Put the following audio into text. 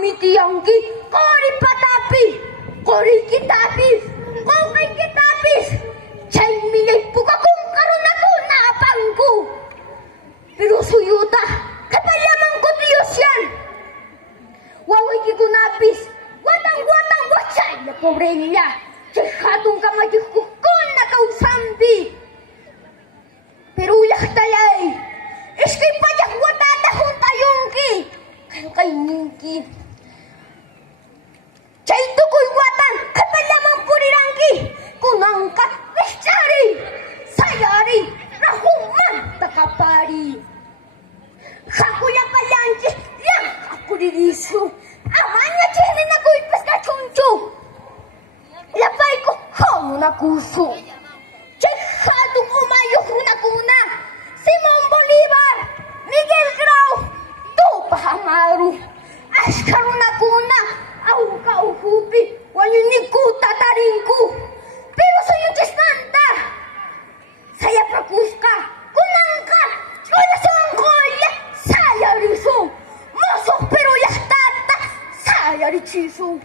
mitiyangki, kori patapi, kori kitapis, kori kitapis. Chay milay po kakong karon ako na apangko. Pero suyuta, kapalamang ko Diyos yan. Waway kikunapis, watang-watang watsay na pobrenya. Chay hatong kamadyo ko kung nakausambi. Pero uyak talay, iskay pajak watatahon tayongki. Kay ningki. Chay tukoy watan, kapalamang purirangki. Kunangkat, wistari, sayari, rahuman, takapari. Kakuya palanchi, yang aku dirisu. Amanya chinin ako ipas na chuncho. Lapay ko, homo na kuso. Chekadong umayo na kuna. Simon Bolivar, Miguel Grau, Tupa Amaru. Askaro na kuna, au kauhupi, wanyuniku tatarinku. Pero sa'yo chismanta. Saya prakuska, kunangka, kunasong kolya, saya risong. Mosok pero yahtata, saya richiso.